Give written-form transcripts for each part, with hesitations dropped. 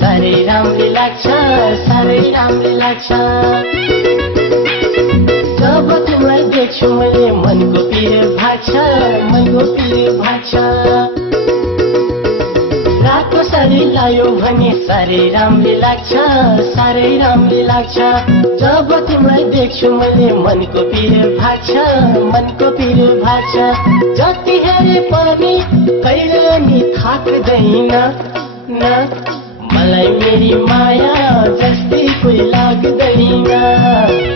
साह्रै राम्रो लाग्छ, साह्रै राम्रो लाग्छ। जब तिमीलाई देख्छु मैले मनको पीर भाग्छ, मनको पीर भाग्छ। रातको साडी लायो भने साह्रै राम्रो लाग्छ, साह्रै राम्रो लाग्छ। जब तिमीलाई देख्छु मैले मनको पीर भाग्छ, मनको पीर भाग्छ। जति हेरे पनि कहिले नि थाक्दैन न, मलाई मेरी माया जस्तै कोही लाग्दैन,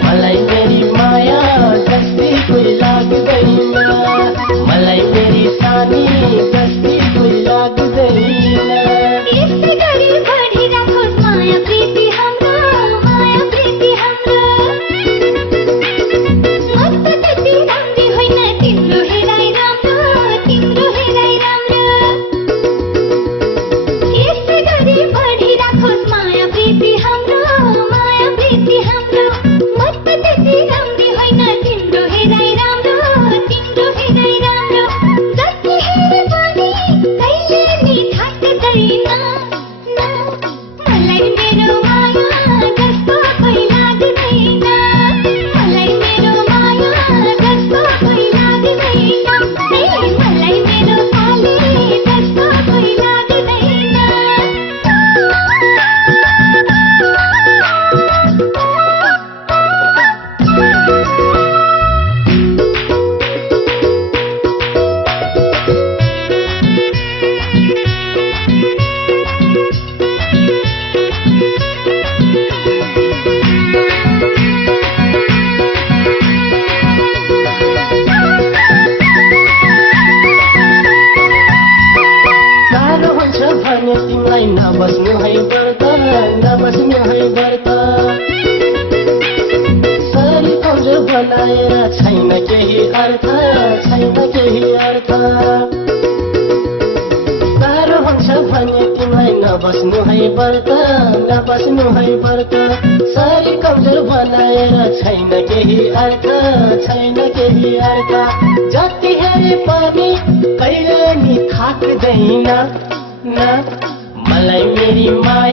मलाई मेरी माया जस्तै कोही लाग्दैन, मलाई मेरी सानी जस्तै कोही लाग्दैन। यसै गरी बढिराखोस् माया प्रीति हाम्रो, माया प्रीति हाम्रो। म त त्यति राम्री होइन, तिम्रो हेराइ राम्रो, तिम्रो हेराइ राम्रो। यसै गरी बढिराखोस् माया प्रीति हाम्रो, माया प्रीति हाम्रो। म त त्यति राम्री होइन, तिम्रो हेराइ राम्रो, तिम्रो हेराइ राम्रो। जति हेरे पनि कहिले नि थाक्दैन न, मलाई मेरो माया जस्तो कोही लाग्दैन, मलाई मेरो माया जस्तो कोही लाग्दैन, मलाई मेरो काले जस्तो कोही लाग्दैन। गाह्रो हुन्छ भने तिमीलाई नबस्नु है व्रत, नबस्नु है व्रत। शरीर कमजोर बनाएर छैन केही अर्थ, छैन केही अर्थ। गाह्रो हुन्छ भने तिमीलाई नबस्नु है व्रत, नबस्नु है व्रत। शरीर कमजोर बनाएर छैन केही अर्थ, छैन केही अर्थ। जति हेरे पनि कहिले नि थाक्दैन न, मलाई मेरी माया